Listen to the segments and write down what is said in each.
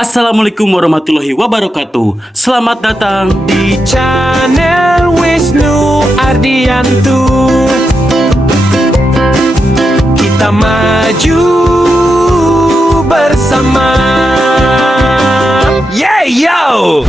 Assalamualaikum warahmatullahi wabarakatuh. Selamat datang di channel Wisnu Ardianto. Kita maju bersama. Yeah, yo!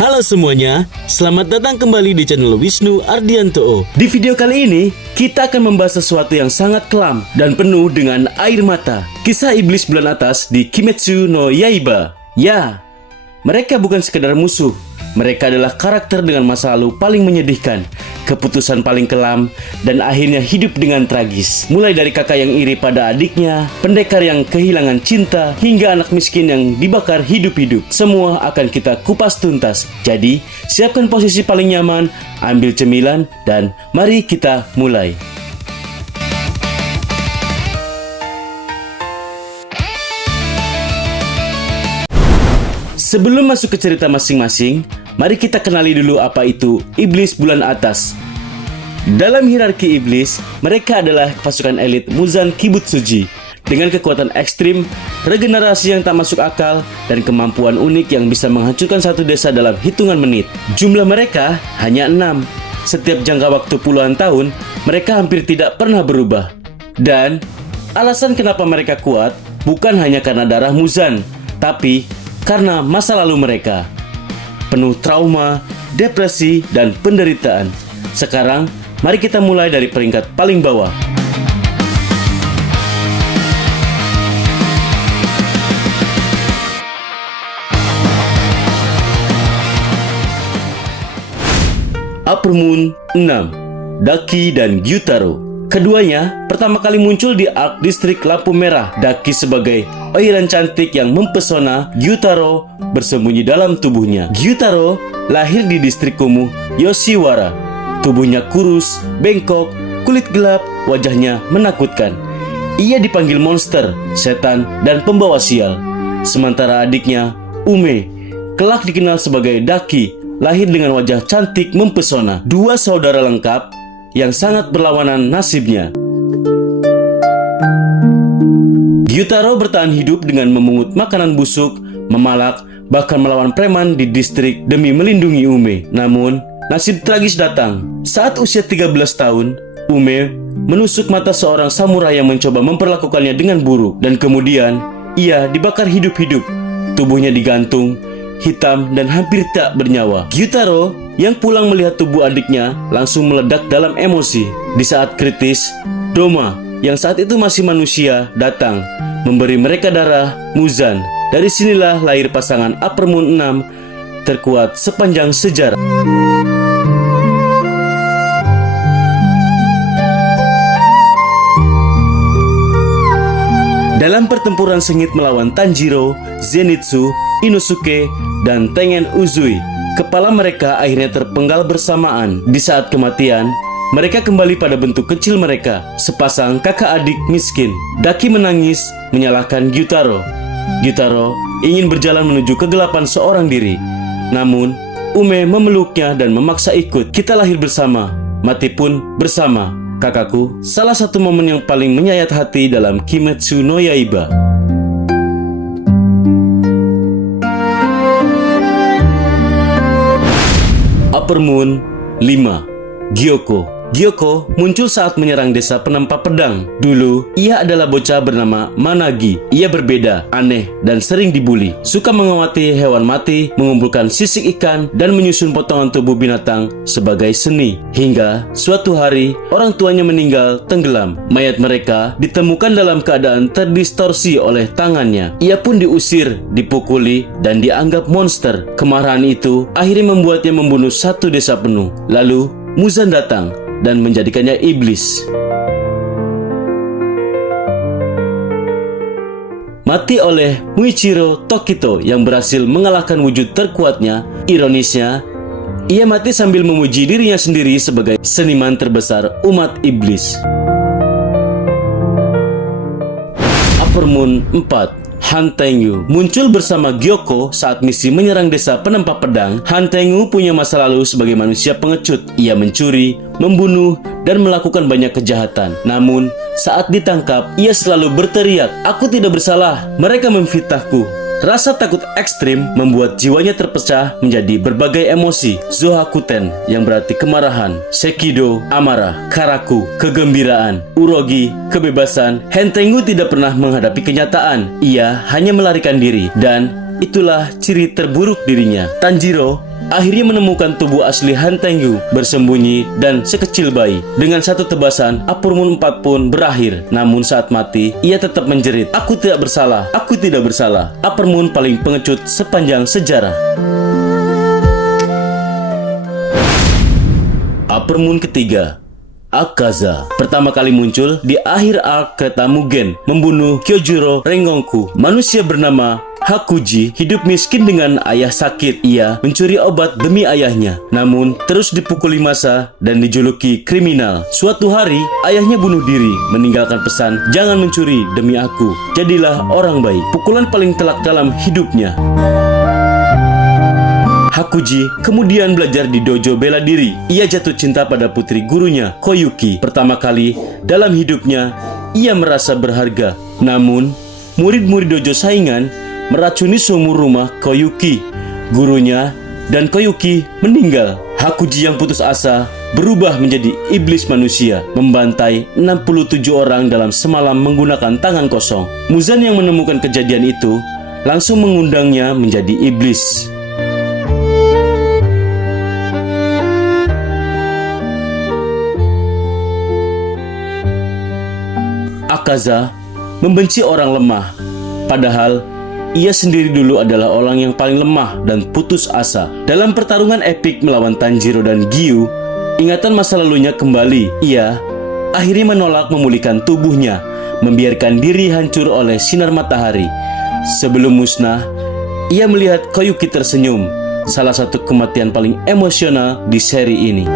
Halo semuanya, selamat datang kembali di channel Wisnu Ardianto. Di video kali ini, kita akan membahas sesuatu yang sangat kelam dan penuh dengan air mata. Kisah iblis bulan atas di Kimetsu no Yaiba. Ya, mereka bukan sekedar musuh. Mereka adalah karakter dengan masa lalu paling menyedihkan, keputusan paling kelam, dan akhirnya hidup dengan tragis. Mulai dari kakak yang iri pada adiknya, pendekar yang kehilangan cinta, hingga anak miskin yang dibakar hidup-hidup. Semua akan kita kupas tuntas. Jadi, siapkan posisi paling nyaman, ambil cemilan, dan mari kita mulai. Sebelum masuk ke cerita masing-masing, mari kita kenali dulu apa itu iblis bulan atas. Dalam hierarki iblis, mereka adalah pasukan elit Muzan Kibutsuji dengan kekuatan ekstrim, regenerasi yang tak masuk akal, dan kemampuan unik yang bisa menghancurkan satu desa dalam hitungan menit. Jumlah mereka hanya 6. Setiap jangka waktu puluhan tahun, mereka hampir tidak pernah berubah. Dan alasan kenapa mereka kuat bukan hanya karena darah Muzan, tapi karena masa lalu mereka penuh trauma, depresi, dan penderitaan. Sekarang, mari kita mulai dari peringkat paling bawah. Upper Moon 6, Daki dan Gyutaro. Keduanya pertama kali muncul di arc distrik Lampu Merah. Daki sebagai oiran cantik yang mempesona, Gyutaro bersembunyi dalam tubuhnya. Gyutaro lahir di distrik kumuh Yoshiwara. Tubuhnya kurus, bengkok, kulit gelap, wajahnya menakutkan. Ia dipanggil monster, setan, dan pembawa sial. Sementara adiknya, Ume, kelak dikenal sebagai Daki, lahir dengan wajah cantik mempesona. Dua saudara lengkap yang sangat berlawanan nasibnya. Gyutaro bertahan hidup dengan memungut makanan busuk, memalak, bahkan melawan preman di distrik demi melindungi Ume. Namun, nasib tragis datang. Saat usia 13 tahun, Ume menusuk mata seorang samurai yang mencoba memperlakukannya dengan buruk, dan kemudian ia dibakar hidup-hidup. Tubuhnya digantung, hitam dan hampir tak bernyawa. Gyutaro yang pulang melihat tubuh adiknya langsung meledak dalam emosi. Di saat kritis, Doma yang saat itu masih manusia datang memberi mereka darah Muzan. Dari sinilah lahir pasangan Upper Moon 6 terkuat sepanjang sejarah. Dalam pertempuran sengit melawan Tanjiro, Zenitsu, Inosuke, dan Tengen Uzui, kepala mereka akhirnya terpenggal bersamaan. Di saat kematian, mereka kembali pada bentuk kecil mereka, sepasang kakak adik miskin. Daki menangis menyalahkan Gyutaro. Gyutaro ingin berjalan menuju kegelapan seorang diri. Namun, Ume memeluknya dan memaksa ikut. Kita lahir bersama, mati pun bersama. Kakakku, salah satu momen yang paling menyayat hati dalam Kimetsu no Yaiba. Upper Moon 5, Gyoko. Gyoko muncul saat menyerang desa penempa pedang. Dulu, ia adalah bocah bernama Managi. Ia berbeda, aneh, dan sering dibully. Suka mengawati hewan mati, mengumpulkan sisik ikan, dan menyusun potongan tubuh binatang sebagai seni. Hingga suatu hari, orang tuanya meninggal tenggelam. Mayat mereka ditemukan dalam keadaan terdistorsi oleh tangannya. Ia pun diusir, dipukuli, dan dianggap monster. Kemarahan itu akhirnya membuatnya membunuh satu desa penuh. Lalu, Muzan datang dan menjadikannya iblis. Mati oleh Muichiro Tokito yang berhasil mengalahkan wujud terkuatnya. Ironisnya, ia mati sambil memuji dirinya sendiri sebagai seniman terbesar umat iblis. Upper Moon 4, Han Tengyu muncul bersama Gyoko saat misi menyerang desa penempa pedang. Han Tengyu punya masa lalu sebagai manusia pengecut. Ia mencuri, membunuh, dan melakukan banyak kejahatan. Namun, saat ditangkap, ia selalu berteriak, "Aku tidak bersalah, mereka memfitnahku." Rasa takut ekstrim membuat jiwanya terpecah menjadi berbagai emosi. Zohakuten yang berarti kemarahan, Sekido, amarah, Karaku, kegembiraan, Urogi, kebebasan. Hentengu tidak pernah menghadapi kenyataan. Ia hanya melarikan diri dan itulah ciri terburuk dirinya. Tanjiro akhirnya menemukan tubuh asli Hentengu bersembunyi dan sekecil bayi. Dengan satu tebasan, Upper Moon 4 pun berakhir. Namun saat mati, ia tetap menjerit, "Aku tidak bersalah, aku tidak bersalah." Upper Moon paling pengecut sepanjang sejarah. Upper Moon ketiga, Akaza, pertama kali muncul di akhir arc kereta Mugen, membunuh Kyojuro Rengoku. Manusia bernama Hakuji hidup miskin dengan ayah sakit. Ia mencuri obat demi ayahnya, namun terus dipukuli massa dan dijuluki kriminal. Suatu hari, ayahnya bunuh diri, meninggalkan pesan, "Jangan mencuri demi aku, jadilah orang baik." Pukulan paling telak dalam hidupnya. Hakuji kemudian belajar di dojo bela diri. Ia jatuh cinta pada putri gurunya, Koyuki. Pertama kali dalam hidupnya, ia merasa berharga. Namun, murid-murid dojo saingan meracuni seumur rumah Koyuki. Gurunya dan Koyuki meninggal. Hakuji yang putus asa berubah menjadi iblis manusia, membantai 67 orang dalam semalam menggunakan tangan kosong. Muzan yang menemukan kejadian itu langsung mengundangnya menjadi iblis. Akaza membenci orang lemah, padahal ia sendiri dulu adalah orang yang paling lemah dan putus asa. Dalam pertarungan epik melawan Tanjiro dan Giyu, ingatan masa lalunya kembali. Ia akhirnya menolak memulihkan tubuhnya, membiarkan diri hancur oleh sinar matahari. Sebelum musnah, ia melihat Koyuki tersenyum, salah satu kematian paling emosional di seri ini.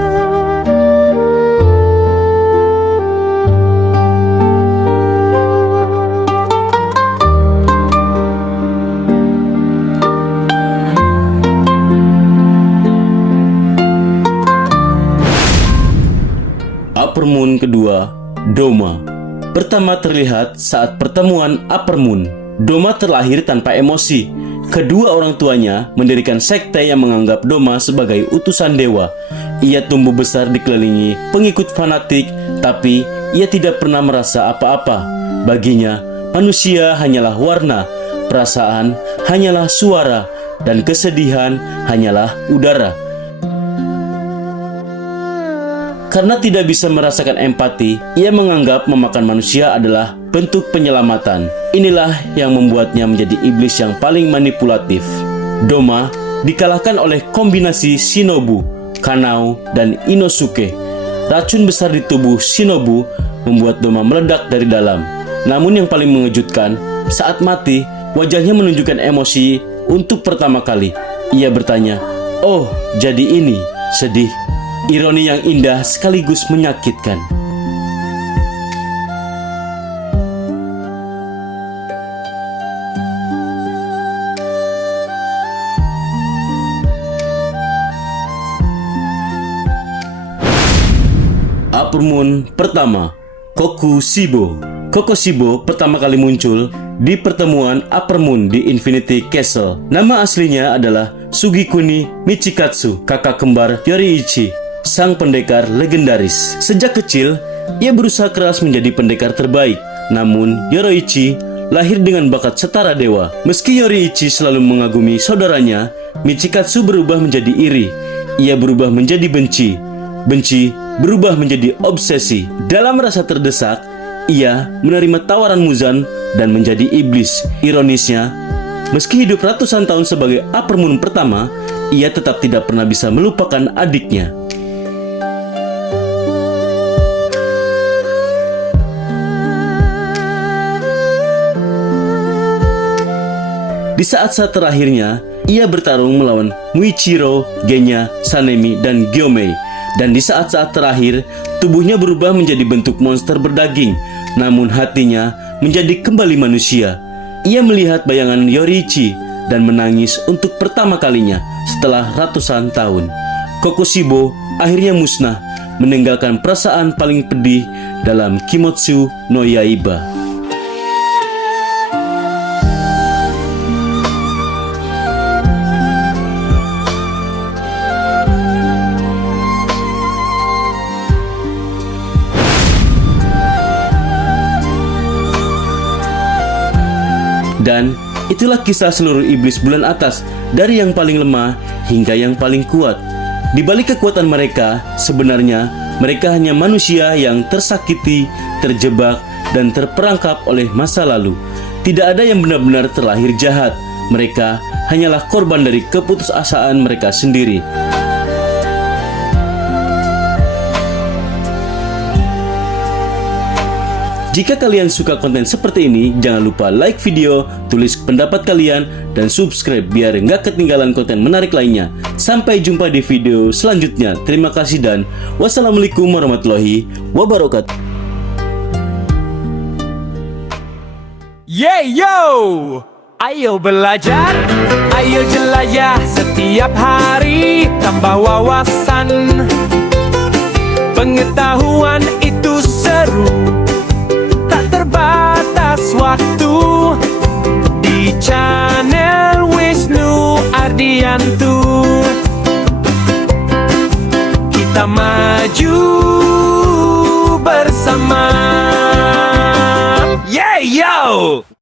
Upper Moon kedua, Doma. Pertama terlihat saat pertemuan Upper Moon. Doma terlahir tanpa emosi. Kedua orang tuanya mendirikan sekte yang menganggap Doma sebagai utusan dewa. Ia tumbuh besar dikelilingi pengikut fanatik, tapi ia tidak pernah merasa apa-apa. Baginya, manusia hanyalah warna, perasaan hanyalah suara, dan kesedihan hanyalah udara. Karena tidak bisa merasakan empati, ia menganggap memakan manusia adalah bentuk penyelamatan. Inilah yang membuatnya menjadi iblis yang paling manipulatif. Doma dikalahkan oleh kombinasi Shinobu, Kanao, dan Inosuke. Racun besar di tubuh Shinobu membuat Doma meledak dari dalam. Namun yang paling mengejutkan, saat mati, wajahnya menunjukkan emosi untuk pertama kali. Ia bertanya, "Oh, jadi ini, sedih." Ironi yang indah sekaligus menyakitkan. Upper Moon pertama, Kokushibo. Kokushibo pertama kali muncul di pertemuan Upper Moon di Infinity Castle. Nama aslinya adalah Sugikuni Michikatsu, kakak kembar Yoriichi, sang pendekar legendaris. Sejak kecil, ia berusaha keras menjadi pendekar terbaik. Namun, Yoriichi lahir dengan bakat setara dewa. Meski Yoriichi selalu mengagumi saudaranya, Michikatsu berubah menjadi iri. Ia berubah menjadi benci. Benci berubah menjadi obsesi. Dalam rasa terdesak, ia menerima tawaran Muzan dan menjadi iblis. Ironisnya, meski hidup ratusan tahun sebagai Upper Moon pertama, ia tetap tidak pernah bisa melupakan adiknya. Di saat-saat terakhirnya, ia bertarung melawan Muichiro, Genya, Sanemi, dan Gyomei. Dan di saat-saat terakhir, tubuhnya berubah menjadi bentuk monster berdaging, namun hatinya menjadi kembali manusia. Ia melihat bayangan Yoriichi dan menangis untuk pertama kalinya setelah ratusan tahun. Kokushibo akhirnya musnah, meninggalkan perasaan paling pedih dalam Kimotsu no Yaiba. Dan itulah kisah seluruh iblis bulan atas, dari yang paling lemah hingga yang paling kuat. Di balik kekuatan mereka, sebenarnya mereka hanya manusia yang tersakiti, terjebak, dan terperangkap oleh masa lalu. Tidak ada yang benar-benar terlahir jahat. Mereka hanyalah korban dari keputusasaan mereka sendiri. Jika kalian suka konten seperti ini, jangan lupa like video, tulis pendapat kalian, dan subscribe biar nggak ketinggalan konten menarik lainnya. Sampai jumpa di video selanjutnya. Terima kasih dan wassalamualaikum warahmatullahi wabarakatuh. Yeah yo, ayo belajar, ayo jelajah setiap hari, tambah wawasan. Pengetahuan itu seru, tak terbatas waktu. Di channel Wisnu Ardiantu kita maju bersama. Yeah yo!